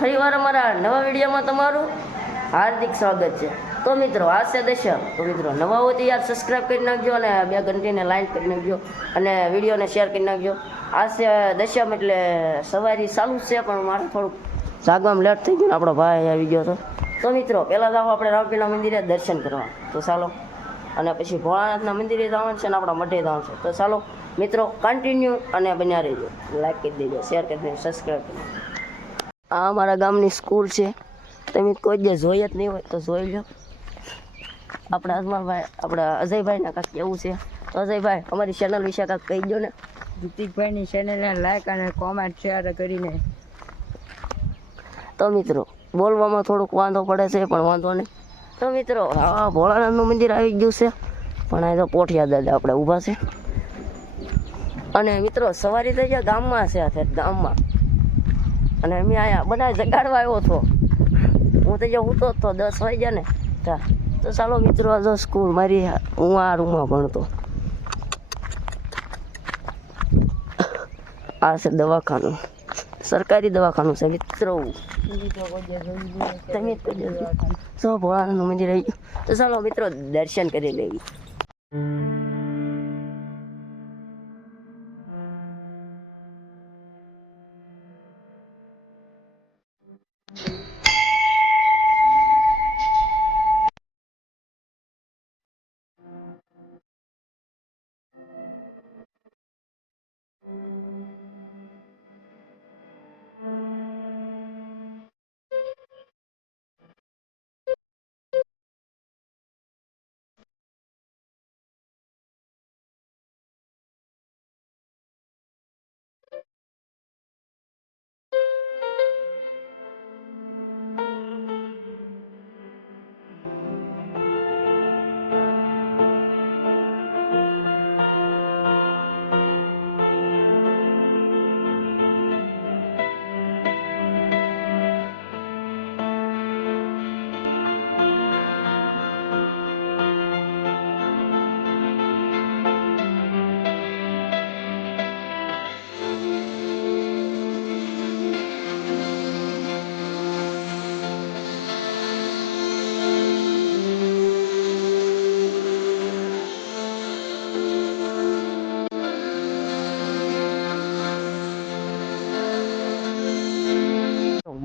ફરીવાર અમારા નવા વિડીયોમાં તમારું હાર્દિક સ્વાગત છે. તો મિત્રો, આ છે દશમ તો મિત્રો, નવા હોય તો યાર સબસ્ક્રાઈબ કરી નાખજો અને બે ઘંટીને લાઈક કરી નાખજો અને વિડીયોને શેર કરી નાખજો. આ છે દશમ એટલે સવારી ચાલુ છે, પણ મારે થોડુંક જાગવામાં લેટ થઈ ગયું આપણો ભાઈ આવી ગયો તો. મિત્રો, પહેલાં જાઓ આપણે રામપીના મંદિરે દર્શન કરવા. તો ચાલો. અને પછી ભોળાનાથના મંદિરે જવાનું છે અને આપણા મઢે જવાનું છે. તો ચાલો, મિત્રો કન્ટિન્યુ અને બન્યા રહેજો. લાઈક કરી દેજો શેર કરી દેજો સબસ્ક્રાઈબ કરી આ અમારા ગામની સ્કૂલ છે. તમે કોઈ જે જોઈ જ નહીં હોય તો જોઈ લો. આપણા અજમાલભાઈ આપણા અજયભાઈના કાંઈક કેવું છે. તો અજયભાઈ અમારી ચેનલ વિશે કાંઈક કહી દો ને. ઋતિકભાઈની ચેનલને લાઈક અને કોમેન્ટ શેર કરીને. તો મિત્રો બોલવામાં થોડુંક વાંધો પડે છે પણ વાંધો નહીં. તો મિત્રો હા ભોળાનાથનું મંદિર આવી ગયું છે. પણ આ તો પોઠિયા દાદા આપણે ઊભા છે. અને મિત્રો સવારી થઈ ગયા ગામમાં છે અત્યારે ગામમાં. અને અમે અહીંયા બધા જગાડવા આવ્યો હતો. હું તો જો હું તો દસ વાગ્યા ને. ત્યાં તો ચાલો મિત્રો આજો સ્કૂલ મારી હું આ રૂમમાં ભણતો. આ છે દવાખાનું. સરકારી દવાખાનું છે મિત્રો. તમે સો ભોળાનું મંદિર આવી તો ચાલો મિત્રો, દર્શન કરી લેવી.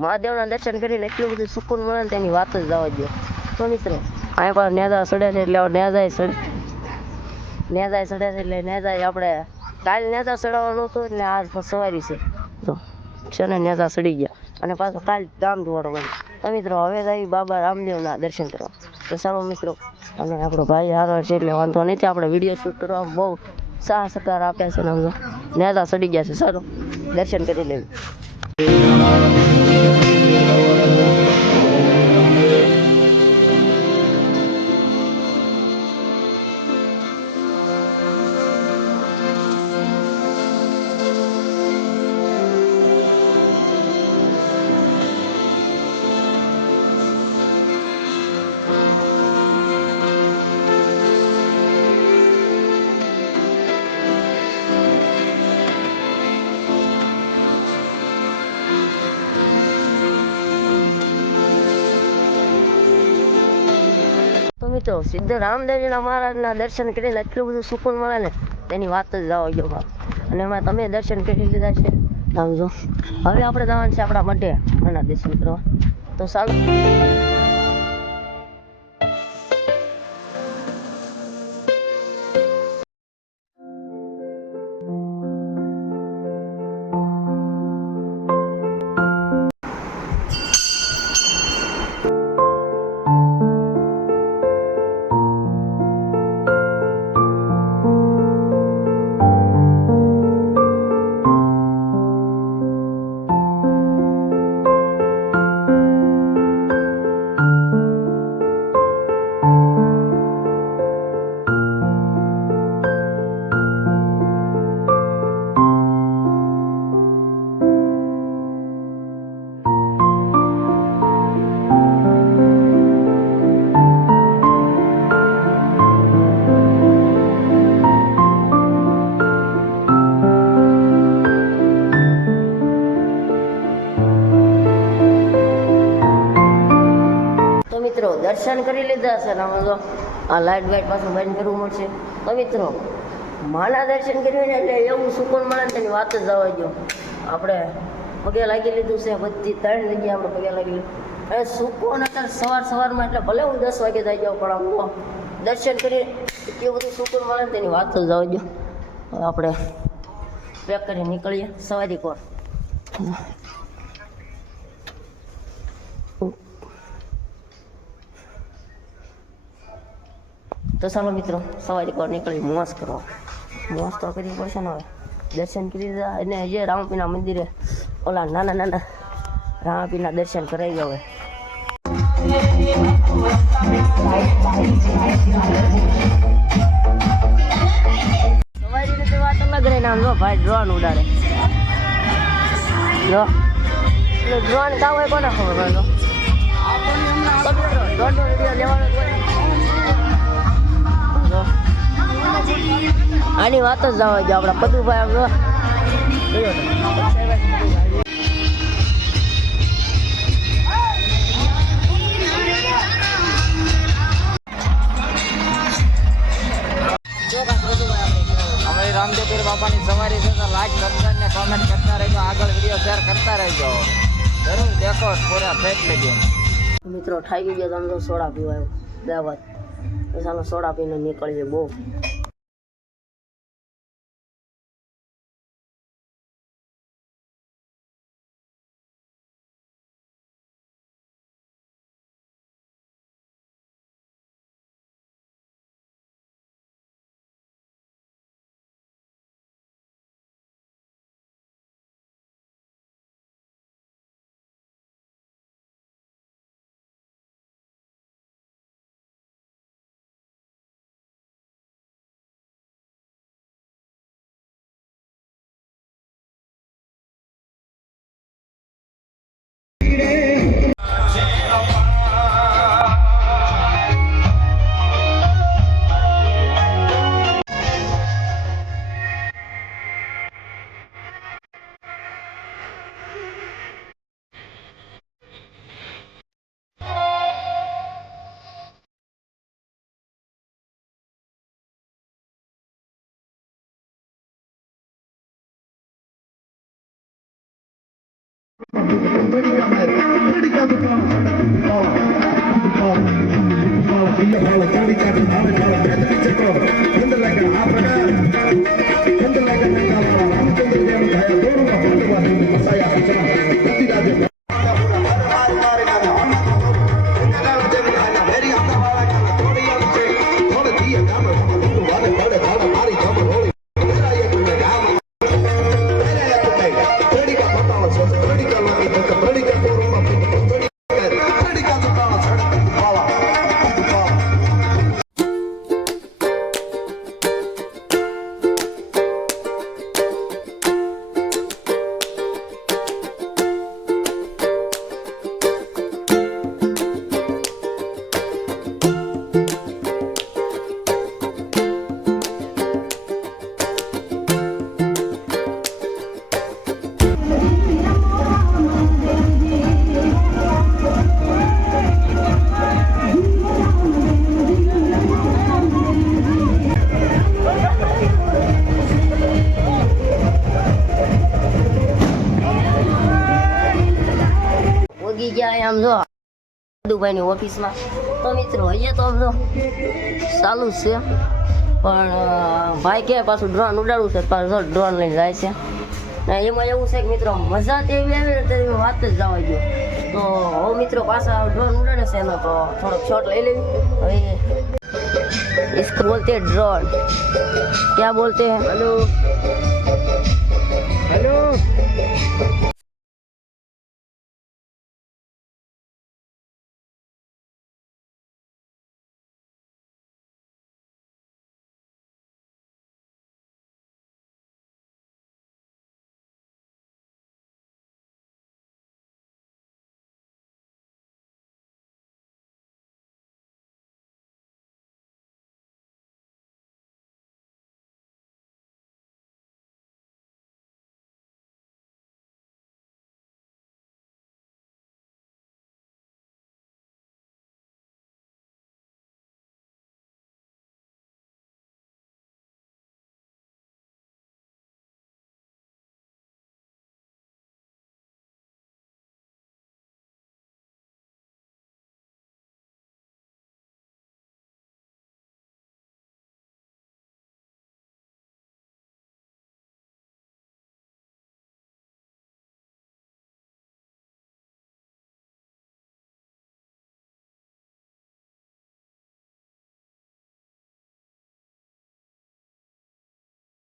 મહાદેવના દર્શન કરીને એટલું બધું સુકૂન મળે ને તેની વાત જ જવા દો તો મિત્રો, અહીં પણ નેદા સડે છે એટલે નેદાય સડે નેદાય સડે છે એટલે નેદાય આપણે, કાલ નેદા સડાવવાનું હતું એટલે આજ સવારી છે. તો છે ને નેદા સડી ગયા. અને પાછો કાલ ધામ જોવાનો બને તો મિત્રો, હવે આવી બાબા રામદેવના દર્શન કરવા. તો ચાલો મિત્રો, અને આપણો ભાઈ હારો છે એટલે વાંધો નથી આપણે વીડિયો શૂટ કરવા બહુ સાહ સહકાર આપ્યા છે ને નેદા સડી ગયા છે. સારું, દર્શન કરી લેવું તો સિદ્ધ રામદેવજીના મહારાજના દર્શન કરીને એટલું બધું સુકૂન મળે ને તેની વાત જ જવા જો બાપ. અને એમાં તમે દર્શન કરી લીધા છે. સમજો હવે આપણે જવાનું છે આપણા મઢે. આના દર્શન કરવા. તો સારું લીધા ને તો આ લાઇટ વાઇટ પાછું બંધ કરવું મળશે. તો માના દર્શન કર્યું ને એટલે એવું સુકૂન મળે ને તેની વાત જ જવા ગયો આપણે પગે લાગી લીધું છે, બધી ત્રણ જગ્યાએ આપણે પગે લાગી લીધું. અને સુકૂન અત્યારે સવાર સવારમાં એટલે ભલે હું દસ વાગે થઈ જાઉં, પણ આમ દર્શન કરી એટલું બધું સુકૂન મળે ને તેની વાત જ જવા ગયો આપણે પેક કરી નીકળીએ. સવારી કોર તો ચાલો મિત્રો, સવારી કોર નીકળી મોસ કરો. મોસ તો કરી પડશે ને હવે. દર્શન કરી દીધા અને જે રામપીના મંદિરે ઓલા નાના નાના રામપીના દર્શન કરાવી ગયા હવે. જો, ભાઈ ડ્રોન ઉડાડે. જો. ડ્રોન કાવ કોને ખબર તો? ડ્રોનનો વીડિયો જ. આની વાત જ જવા જો આપણા પદુભાઈ આમ જો. બાપાની સવારી છે તો લાઈક કરતા ને કોમેન્ટ કરતા રહેજો. આગળ વીડિયો શેર કરતા રહેજો. જરૂર દેખો પૂરા ફેક લેજો મિત્રો ઠાઈ ગયો તમે સોડા પીવા બે તો સોડા પીને નીકળીએ બહુ. காட்டு நாலு காலம் இந்த லக்கம் ஆப்பிட પદુભાઈની ઓફિસમાં તો મિત્રો હજી તો આમ જો ચાલુ જ છે પણ અ, ભાઈ કે પાછું ડ્રોન ઉડાડવું છે પાછું ડ્રોન લઈને જાય છે ને એમાં એવું છે કે મિત્રો મજા તો એવી આવી ને તેની વાત જ જવા દો તો હવે મિત્રો પાછા ડ્રોન ઉડાડે છે એનો તો થોડોક શોટ લઈ લેવી હવે इसको बोलते हैं ड्रोन क्या बोलते हैं हेलो हेलो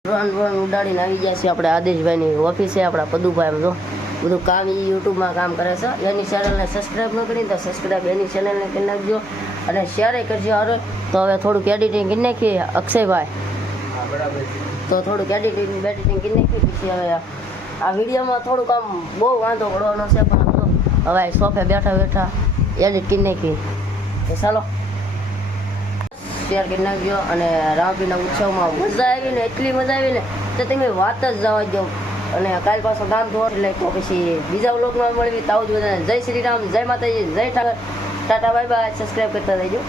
ડ્રોન ડ્રોન ઉડાડીને આવી ગયા છે આપણે આદેશભાઈની ઓફિસે આપણા પદુભાઈ એમ જો. બધું કામ એ યુટ્યુબમાં કામ કરે છે. એની ચેનલને સબસ્ક્રાઈબ ન કરી તો સબસ્ક્રાઈબ એની ચેનલને કરી નાખજો અને શેર કરજો અરે તો હવે થોડુંક એડિટિંગ કરી નાખીએ અક્ષયભાઈ. તો થોડુંક એડિટિંગ બેડિટિંગ કરી નાખીએ પછી હવે આ વિડીયોમાં થોડુંક આમ બહુ વાંધો પડવાનો છે પણ હવે સોફે બેઠા બેઠા એડિટ કરી નાખીએ. તો ચાલો. શેર કરી નાખજો અને રામપીના ઉત્સવમાં મજા આવી ને, એટલી મજા આવી ને, તો તમે વાત જ જવા દો. અને કાલ પાછો ગામ ધોર એટલે તો પછી બીજા વ્લોગમાં મળવી તાવ જ બધાને જય શ્રી રામ, જય માતાજી, જય Thakar tata bye bye subscribe કરતા રહેજો.